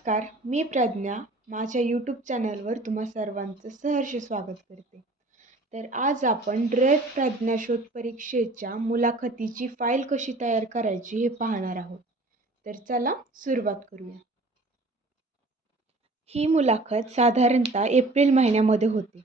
नमस्कार, मी प्रज्ञा. माझ्या यूट्यूब चॅनलवर तुम्हा सर्वांचं सहर्ष स्वागत करते. तर आज आपण रयत प्रज्ञाशोध परीक्षेच्या मुलाखतीची फाईल कशी तयार करायची हे पाहणार आहोत. तर चला सुरुवात करूया. ही मुलाखत साधारणतः एप्रिल महिन्यामध्ये होते.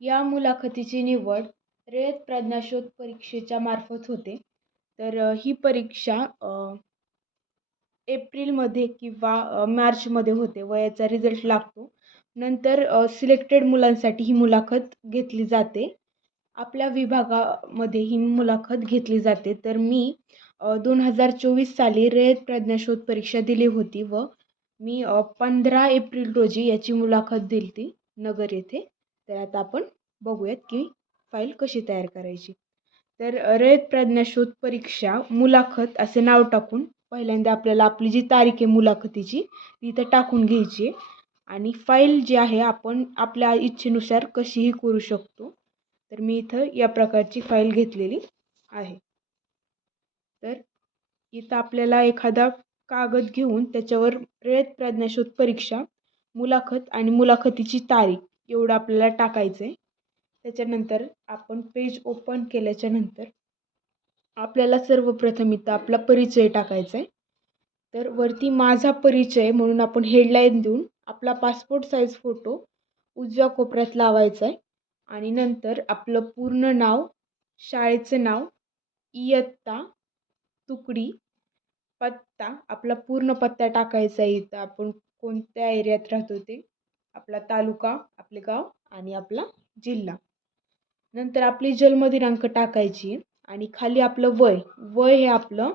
या मुलाखतीची निवड रयत प्रज्ञाशोध परीक्षेच्या मार्फत होते. तर ही परीक्षा एप्रिलमध्ये किंवा मार्चमध्ये होते. वयाचा रिझल्ट लागतो. नंतर सिलेक्टेड मुलांसाठी ही मुलाखत घेतली जाते. आपल्या विभागामध्ये ही मुलाखत घेतली जाते. तर मी 2024 साली रयत प्रज्ञाशोध परीक्षा दिली होती व मी 15 एप्रिल रोजी याची मुलाखत दिली होती नगर येथे. तर आता आपण बघूयात की फाईल कशी तयार करायची. तर रयत प्रज्ञाशोध परीक्षा मुलाखत असे नाव टाकून पहिल्यांदा आपल्याला आपली जी तारीख आहे मुलाखतीची ती इथं टाकून घ्यायची आहे. आणि फाईल जी आहे आपण आपल्या इच्छेनुसार कशीही करू शकतो. तर मी इथं या प्रकारची फाईल घेतलेली आहे. तर इथं आपल्याला एखादा कागद घेऊन त्याच्यावर रयत प्रज्ञाशोध परीक्षा मुलाखत आणि मुलाखतीची तारीख एवढं आपल्याला टाकायचं आहे. त्याच्यानंतर आपण पेज ओपन केल्याच्यानंतर आपल्याला सर्वप्रथम इथं आपला परिचय टाकायचा आहे. तर वरती माझा परिचय म्हणून आपण हेडलाईन देऊन आपला पासपोर्ट साईज फोटो उजव्या कोपऱ्यात लावायचा आहे. आणि नंतर आपलं पूर्ण नाव, शाळेचं नाव, इयत्ता, तुकडी, पत्ता, आपला पूर्ण पत्ता टाकायचा आहे. इथं आपण कोणत्या एरियात राहतो ते, आपला तालुका, आपले गाव आणि आपला जिल्हा. नंतर आपली जन्मदिनांक टाकायची आणि खाली आपलं वय हे आपलं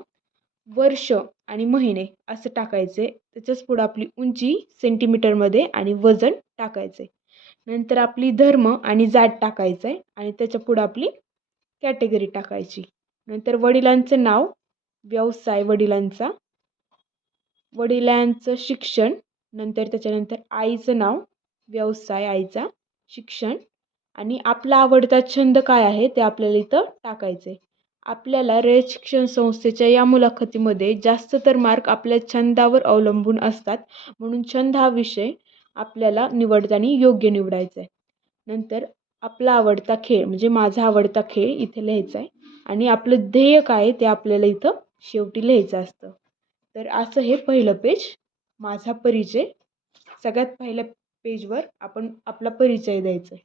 वर्ष आणि महिने असं टाकायचे. त्याच्याच पुढं आपली उंची सेंटीमीटरमध्ये आणि वजन टाकायचे. नंतर आपली धर्म आणि जात टाकायचं आहे आणि त्याच्या पुढं आपली कॅटेगरी टाकायची. नंतर वडिलांचं नाव, व्यवसाय वडिलांचा, वडिलांचं शिक्षण, नंतर त्याच्यानंतर आईचं नाव, व्यवसाय आईचा, शिक्षण आणि आपला आवडता छंद काय आहे ते आपल्याला इथं टाकायचं आहे. आपल्याला रयत शिक्षण संस्थेच्या या मुलाखतीमध्ये जास्त तर मार्क आपल्या छंदावर अवलंबून असतात. म्हणून छंद हा विषय आपल्याला निवडताना योग्य निवडायचा आहे. नंतर आपला आवडता खेळ म्हणजे माझा आवडता खेळ इथे लिहायचा आहे आणि आपलं ध्येय काय ते आपल्याला इथं शेवटी लिहायचं असतं. तर असं हे पहिलं पेज, माझा परिचय. सगळ्यात पहिल्या पेजवर आपण आपला परिचय द्यायचा आहे.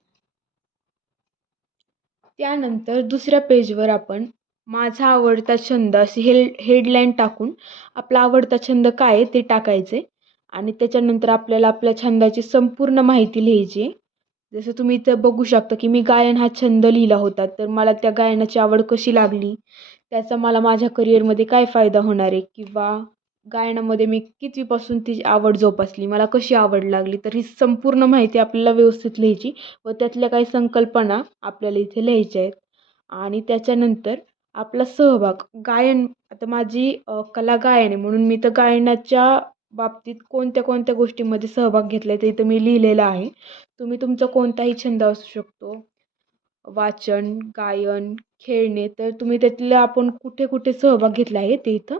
त्यानंतर दुसऱ्या पेजवर आपण माझा आवडता छंद अशी हेडलाईन टाकून आपला आवडता छंद काय आहे ते टाकायचे आणि त्याच्यानंतर आपल्याला आपल्या छंदाची संपूर्ण माहिती लिहायची आहे. जसं तुम्ही इथं बघू शकता की मी गायन हा छंद लिहिला होता. तर मला त्या गायनाची आवड कशी लागली, त्याचा मला माझ्या करिअरमध्ये काय फायदा होणार आहे किंवा गायनामध्ये मी कितवीपासून ती आवड जोपासली, मला कशी आवड लागली. तर ही संपूर्ण माहिती आपल्याला व्यवस्थित लिहायची व त्यातल्या काही संकल्पना आपल्याला इथे लिहायच्या आहेत. आणि त्याच्यानंतर आपला सहभाग, गायन, आता माझी कला गायन आहे म्हणून मी तर गायनाच्या बाबतीत कोणत्या कोणत्या गोष्टींमध्ये सहभाग घेतला आहे ते इथं मी लिहिलेलं आहे. तुम्ही तुमचा कोणताही छंद असू शकतो, वाचन, गायन, खेळणे, तर तुम्ही त्यातलं आपण कुठे कुठे सहभाग घेतला आहे ते इथं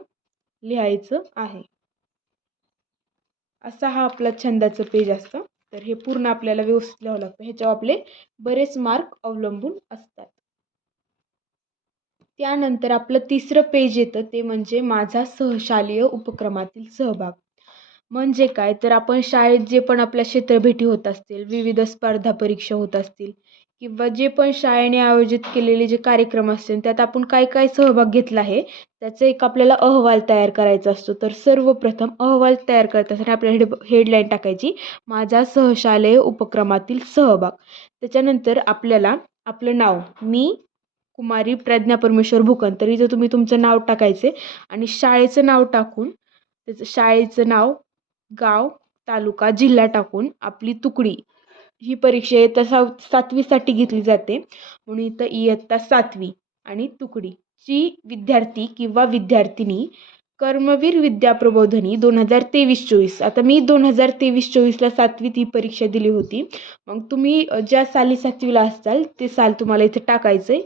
लिहायचं आहे. असा हा आपला छंदाचं पेज असतं. तर हे पूर्ण आपल्याला व्यवस्थित लिहावं लागतं. ह्याच्यावर आपले बरेच मार्क अवलंबून असतात. त्यानंतर आपलं तिसरं पेज येतं ते म्हणजे माझा सहशालेय उपक्रमातील सहभाग. म्हणजे काय, तर आपण शाळेत जे पण आपल्या क्षेत्रभेटी होत असतील, विविध स्पर्धा परीक्षा होत असतील किंवा जे पण शाळेने आयोजित केलेले जे कार्यक्रम असतील त्यात आपण काय काय सहभाग घेतला आहे त्याचा एक आपल्याला अहवाल तयार करायचा असतो. तर सर्वप्रथम अहवाल तयार करताना आपल्याला हेडलाईन टाकायची, माझा सहशालेय उपक्रमातील सहभाग. त्याच्यानंतर आपल्याला आपलं नाव, मी कुमारी प्रज्ञा परमेश्वर भुकन, तर इथं तुम्ही तुमचं नाव टाकायचे आणि शाळेचं नाव टाकून त्याचं शाळेचं नाव, गाव, तालुका, जिल्हा टाकून आपली तुकडी, ही परीक्षा इयत्ता 7वीसाठी घेतली जाते म्हणून इथं इयत्ता 7वी आणि तुकडीची विद्यार्थी किंवा विद्यार्थिनी कर्मवीर विद्या प्रबोधिनी 2023-24. आता मी 2023-24ला 7वीत ही परीक्षा दिली होती. मग तुम्ही ज्या साली 7वीला असाल ते साल तुम्हाला इथे टाकायचं आहे.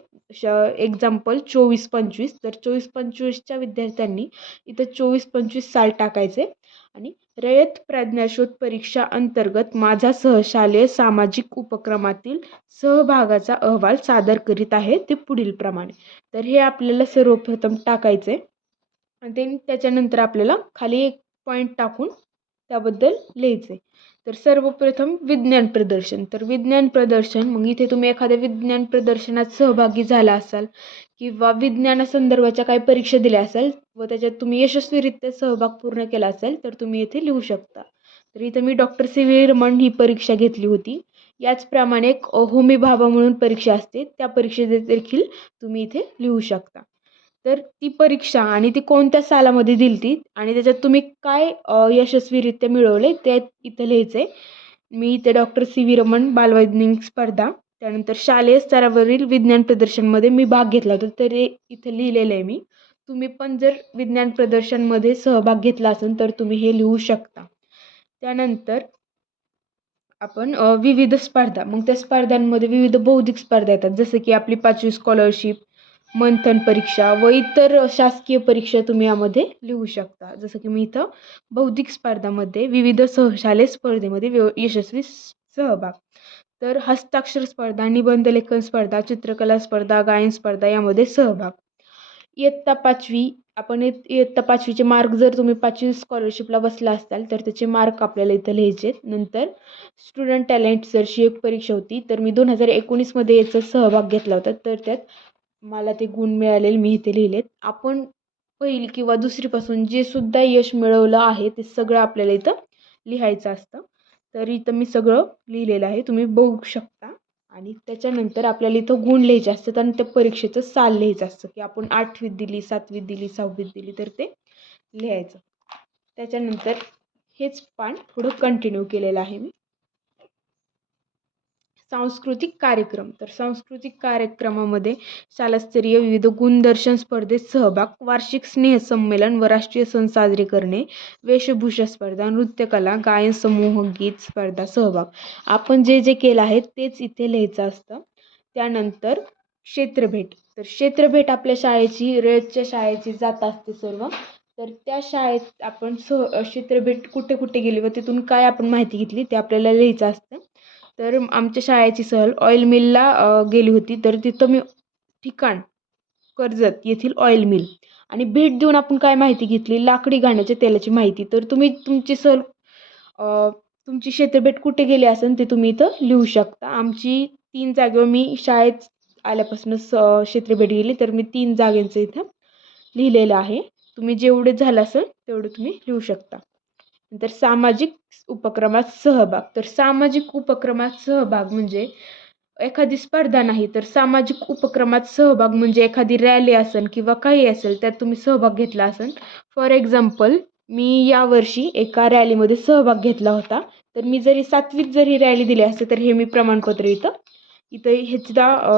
एक्झाम्पल 24-25, तर 24-25च्या विद्यार्थ्यांनी इथं 24-25 साल टाकायचे आणि रयत प्रज्ञाशोध परीक्षा अंतर्गत माझा सहशालेय सामाजिक उपक्रमातील सहभागाचा अहवाल सादर करीत आहे ते पुढील प्रमाणे. तर हे आपल्याला सर्वप्रथम टाकायचे आणि त्याच्यानंतर आपल्याला खाली एक पॉईंट टाकून त्याबद्दल लिहायचे. तर सर्वप्रथम विज्ञान प्रदर्शन. तर विज्ञान प्रदर्शन, मग इथे तुम्ही एखाद्या विज्ञान प्रदर्शनात सहभागी झाला असाल किंवा विज्ञानासंदर्भाच्या काही परीक्षा दिल्या असाल व त्याच्यात तुम्ही यशस्वीरित्या सहभाग पूर्ण केला असेल तर तुम्ही इथे लिहू शकता. तर इथं मी डॉक्टर CV रमण ही परीक्षा घेतली होती. याचप्रमाणे एक होमी भाभा म्हणून परीक्षा असते, त्या परीक्षेत देखील तुम्ही इथे लिहू शकता. तर ती परीक्षा आणि ती कोणत्या सालामध्ये दिली ती आणि त्याच्यात तुम्ही काय यशस्वीरित्या मिळवले ते इथं लिहायचं आहे. मी इथे डॉक्टर CV रमण बालवैज्ञानिक स्पर्धा, त्यानंतर शालेय स्तरावरील विज्ञान प्रदर्शनमध्ये मी भाग घेतला होता, तर ते इथं लिहिलेलं आहे मी. तुम्ही पण जर विज्ञान प्रदर्शनमध्ये सहभाग घेतला असेल तर तुम्ही हे लिहू शकता. त्यानंतर आपण विविध स्पर्धा, मग त्या स्पर्धांमध्ये विविध बौद्धिक स्पर्धा येतात, जसं की आपली 5वी स्कॉलरशिप, मंथन परीक्षा व इतर शासकीय परीक्षा तुम्ही यामध्ये लिहू शकता. जसं की मी इथं बौद्धिक स्पर्धामध्ये विविध सहशालेय स्पर्धेमध्ये यशस्वी सहभाग. तर हस्ताक्षर स्पर्धा, निबंधलेखन स्पर्धा, चित्रकला स्पर्धा, गायन स्पर्धा यामध्ये सहभाग. इयत्ता 5वी, आपण इयत्ता 5वीचे मार्क जर तुम्ही 5वी स्कॉलरशिपला बसला असाल तर त्याचे मार्क आपल्याला इथं लिहायचे. नंतर स्टुडंट टॅलेंट सर्चची एक परीक्षा होती, तर मी 2019मध्ये याचा सहभाग घेतला होता, तर त्यात मला ते गुण मिळालेले मी इथे लिहिलेत. आपण पहिली किंवा दुसरीपासून जे सुद्धा यश मिळवलं आहे ते सगळं आपल्याला इथं लिहायचं असतं. तर इथं मी सगळं लिहिलेलं आहे, तुम्ही बघू शकता. आणि त्याच्यानंतर आपल्याला इथं गुण लिहायचे असतात आणि त्या परीक्षेचं साल लिहायचं असतं, की आपण 8वीत दिली, 7वीत दिली, 6वीत दिली, तर ते लिहायचं. त्याच्यानंतर हेच पान पुढं कंटिन्यू केलेलं आहे मी. सांस्कृतिक कार्यक्रम. तर सांस्कृतिक कार्यक्रमामध्ये शालास्तरीय विविध गुणदर्शन स्पर्धेत सहभाग, वार्षिक स्नेहसंमेलन व राष्ट्रीय सण साजरे करणे, वेशभूषा स्पर्धा, नृत्यकला, गायन समूह, गीत स्पर्धा सहभाग. आपण जे जे केलं आहे तेच इथे लिहायचं असतं. त्यानंतर क्षेत्रभेट. तर क्षेत्रभेट आपल्या शाळेची, रयतच्या शाळेची जात असते सर्व. तर त्या शाळेत आपण क्षेत्रभेट कुठे कुठे गेली व तिथून काय आपण माहिती घेतली ते आपल्याला लिहायचं असतं. तर आमच्या शाळेची सहल ऑइल मिलला गेली होती. तर तिथं मी ठिकाण कर्जत येथील ऑइल मिल आणि भेट देऊन आपण काय माहिती घेतली, लाकडी घाण्याच्या तेलाची माहिती. तर तुम्ही तुमची सहल, तुमची क्षेत्रभेट कुठे गेली असेल ते तुम्ही इथं लिहू शकता. आमची 3 जागेवर मी शाळेत आल्यापासूनच क्षेत्रभेट गेली, तर मी 3 जागांचं इथं लिहिलेलं आहे. तुम्ही जेवढे झालं असेल तेवढे तुम्ही लिहू शकता. नंतर सामाजिक उपक्रमात सहभाग. तर सामाजिक उपक्रमात सहभाग म्हणजे एखादी स्पर्धा नाही, तर सामाजिक उपक्रमात सहभाग म्हणजे एखादी रॅली असेल किंवा काही असेल त्यात तुम्ही सहभाग घेतला असेल. फॉर एक्झाम्पल, मी यावर्षी एका रॅलीमध्ये सहभाग घेतला होता. तर मी जरी 7वीत जरी रॅली दिली असते तर हे मी प्रमाणपत्र इथं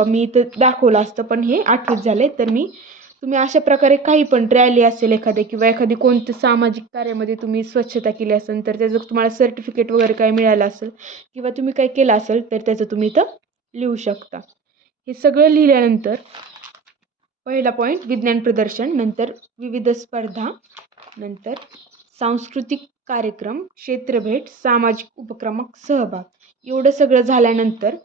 मी इथं दाखवलं असतं, पण हे 8वीत झाले. तर तुम्ही अशा प्रकारे काही पण रॅली असेल एखादी किंवा एखादी कोणतं सामाजिक कार्यामध्ये तुम्ही स्वच्छता केली असेल तर त्याचं तुम्हाला सर्टिफिकेट वगैरे काही मिळालं असेल किंवा तुम्ही काही केलं असेल तर त्याचं तुम्ही इथं लिहू शकता. हे सगळं लिहिल्यानंतर पहिला पॉईंट विज्ञान प्रदर्शन, नंतर विविध स्पर्धा, नंतर सांस्कृतिक कार्यक्रम, क्षेत्रभेट, सामाजिक उपक्रमात सहभाग. एवढं सगळं झाल्यानंतर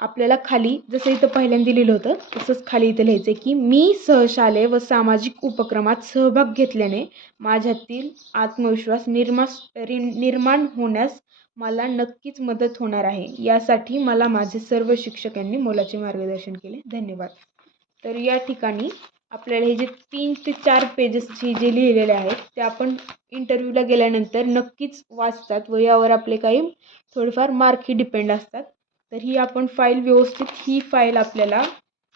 आपल्याला खाली जसं इथं पहिल्यांदा लिहिलं होतं तसंच खाली इथं लिहायचं आहे की मी सहशालेय व सामाजिक उपक्रमात सहभाग घेतल्याने माझ्यातील आत्मविश्वास निर्माण होण्यास मला नक्कीच मदत होणार आहे. यासाठी मला माझे सर्व शिक्षकांनी मोलाचे मार्गदर्शन केले. धन्यवाद. तर या ठिकाणी आपल्याला हे जे 3 ते 4 पेजेसची जे लिहिलेले आहेत ते आपण इंटरव्ह्यूला गेल्यानंतर नक्कीच वाचतात व यावर आपले काही थोडेफार मार्कही डिपेंड असतात. तर ही आपण फाईल व्यवस्थित, ही फाईल आपल्याला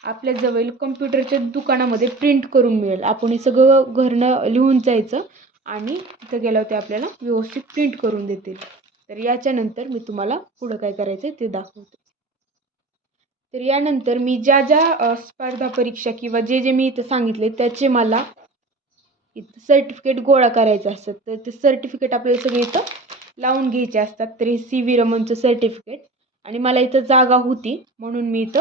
आपल्या जवळ कम्प्युटरच्या दुकानामध्ये प्रिंट करून मिळेल. आपण हे सगळं घरनं लिहून जायचं आणि तिथं गेल्यावर ते आपल्याला व्यवस्थित प्रिंट करून देतील. तर याच्यानंतर मी तुम्हाला पुढं काय करायचं ते दाखवते. तर यानंतर मी ज्या ज्या स्पर्धा परीक्षा किंवा जे मी इथं सांगितले त्याचे मला इथं सर्टिफिकेट गोळा करायचं असतं. तर ते सर्टिफिकेट आपल्याला सगळे इथं लावून घ्यायचे असतात. तर हे CV रमणचं सर्टिफिकेट आणि मला इथं जागा होती म्हणून मी इथं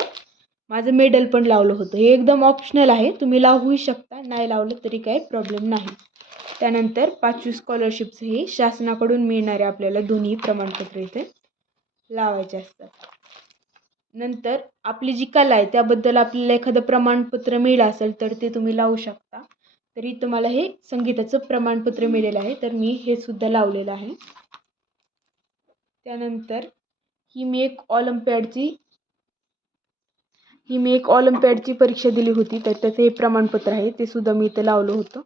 माझं मेडल पण लावलं होतं. हे एकदम ऑप्शनल आहे, तुम्ही लावूही शकता, नाही लावलं तरी काही प्रॉब्लेम नाही. त्यानंतर 5वी स्कॉलरशिपचं हे शासनाकडून मिळणारे आपल्याला दोन्ही प्रमाणपत्र इथे लावायचे असतात. नंतर आपली जी कला आहे त्याबद्दल आपल्याला एखादं प्रमाणपत्र मिळालं असेल तर ते तुम्ही लावू शकता. तरी तुम्हाला हे संगीताचं प्रमाणपत्र मिळालेलं आहे, तर मी हे सुद्धा लावलेलं आहे. त्यानंतर ही मी एक ऑलिम्पियाडची परीक्षा दिली होती, तर त्याचं हे प्रमाणपत्र आहे, ते सुद्धा मी इथं लावलं होतं.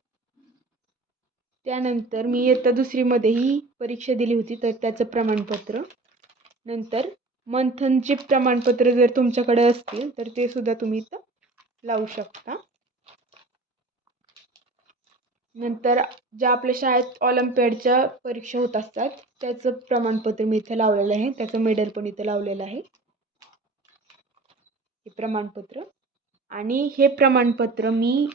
त्यानंतर मी इयत्ता 2रीमध्ये ही परीक्षा दिली होती, तर त्याचं प्रमाणपत्र. नंतर मंथनचे प्रमाणपत्र जर तुमच्याकडे असतील तर ते सुद्धा तुम्ही इथं लावू शकता. नंतर ज्या आपल्या शाळेत ऑलिम्पियाडच्या परीक्षा होत असतात त्याचं प्रमाणपत्र मी इथं लावलेलं आहे, त्याचं मेडल पण इथं लावलेलं आहे, हे प्रमाणपत्र. आणि हे प्रमाणपत्र मी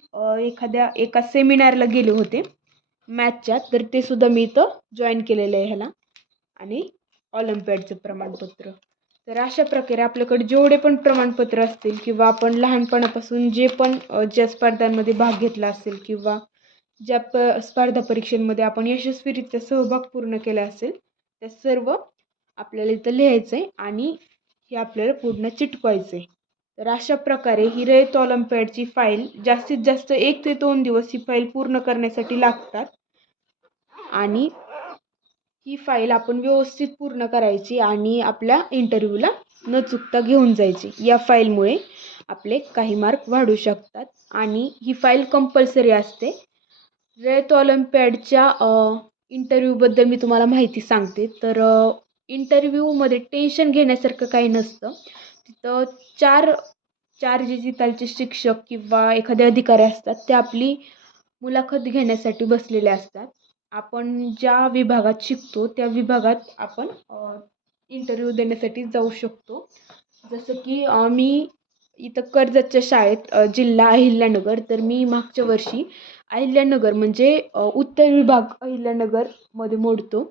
एका सेमिनारला गेले होते मॅथच्या, तर ते सुद्धा मी इथं जॉईन केलेलं आहे ह्याला. आणि ऑलिम्पियाडचं प्रमाणपत्र. तर अशा प्रकारे आपल्याकडे जेवढे पण प्रमाणपत्र असतील किंवा आपण लहानपणापासून ज्या स्पर्धांमध्ये भाग घेतला असेल किंवा ज्या स्पर्धा परीक्षांमध्ये आपण यशस्वीरित्या सहभाग पूर्ण केला असेल त्या सर्व आपल्याला इथं लिहायचं आहे आणि हे आपल्याला पूर्ण चिटकवायचं आहे. तर अशा प्रकारे ही रयत ऑलिम्पियाडची फाईल जास्तीत जास्त 1 ते 2 दिवस ही फाईल पूर्ण करण्यासाठी लागतात. आणि ही फाईल आपण व्यवस्थित पूर्ण करायची आणि आपल्या इंटरव्ह्यूला न चुकता घेऊन जायची. या फाईलमुळे आपले काही मार्क वाढू शकतात आणि ही फाईल कंपल्सरी असते. रयत ऑलिम्पियाडच्या इंटरव्ह्यूबद्दल मी तुम्हाला माहिती सांगते. तर इंटरव्ह्यूमध्ये टेन्शन घेण्यासारखं काही नसतं. तिथं चार जे तिथलचे शिक्षक किंवा एखादे अधिकारी असतात ते आपली मुलाखत घेण्यासाठी बसलेले असतात. आपण ज्या विभागात शिकतो त्या विभागात आपण इंटरव्ह्यू देण्यासाठी जाऊ शकतो. जसं की मी इथं कर्जतच्या शाळेत जिल्हा अहिल्यानगर, तर मी मागच्या वर्षी अहिल्यानगर म्हणजे उत्तर विभाग अहिल्यानगरमध्ये मोडतो.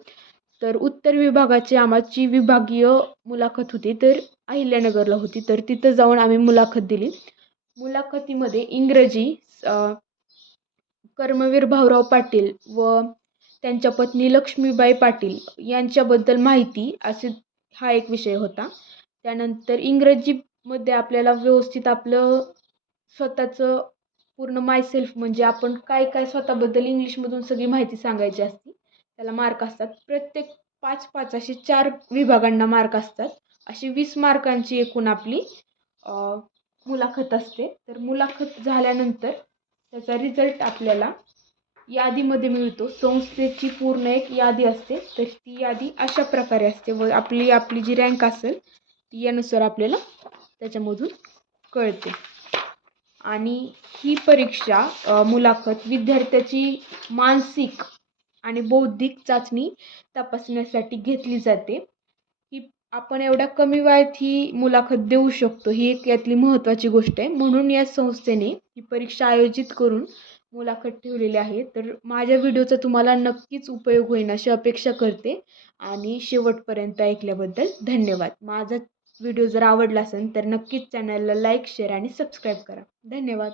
तर उत्तर विभागाची आमची विभागीय मुलाखत होती, तर अहिल्यानगरला होती. तर तिथं जाऊन आम्ही मुलाखत दिली. मुलाखतीमध्ये इंग्रजी कर्मवीर भाऊराव पाटील व त्यांच्या पत्नी लक्ष्मीबाई पाटील यांच्याबद्दल माहिती असे हा एक विषय होता. त्यानंतर इंग्रजीमध्ये आपल्याला व्यवस्थित आपलं स्वतःचं पूर्ण मायसेल्फ म्हणजे आपण काय काय स्वतःबद्दल इंग्लिशमधून सगळी माहिती सांगायची असते. त्याला मार्क असतात. प्रत्येक 5-5 असे 4 विभागांना मार्क असतात. अशी 20 मार्कांची एकूण आपली मुलाखत असते. तर मुलाखत झाल्यानंतर त्याचा रिझल्ट आपल्याला यादीमध्ये मिळतो. संस्थेची पूर्ण एक यादी असते, तर ती यादी अशा प्रकारे असते व आपली जी रँक असेल ती यानुसार आपल्याला त्याच्यामधून कळते. आणि ही परीक्षा मुलाखत विद्यार्थ्याची मानसिक आणि बौद्धिक चाचणी तपासण्यासाठी घेतली जाते. ही आपण एवढ्या कमी वयात ही मुलाखत देऊ शकतो, ही एक यातली महत्त्वाची गोष्ट आहे. म्हणून या संस्थेने ही परीक्षा आयोजित करून मुलाखत ठेवलेली आहे. तर माझ्या व्हिडिओचा तुम्हाला नक्कीच उपयोग होईल अशी अपेक्षा करते आणि शेवटपर्यंत ऐकल्याबद्दल धन्यवाद. माझा व्हिडिओ जर आवडला असेल तर नक्कीच चॅनलला लाईक, शेअर आणि सबस्क्राईब करा. धन्यवाद.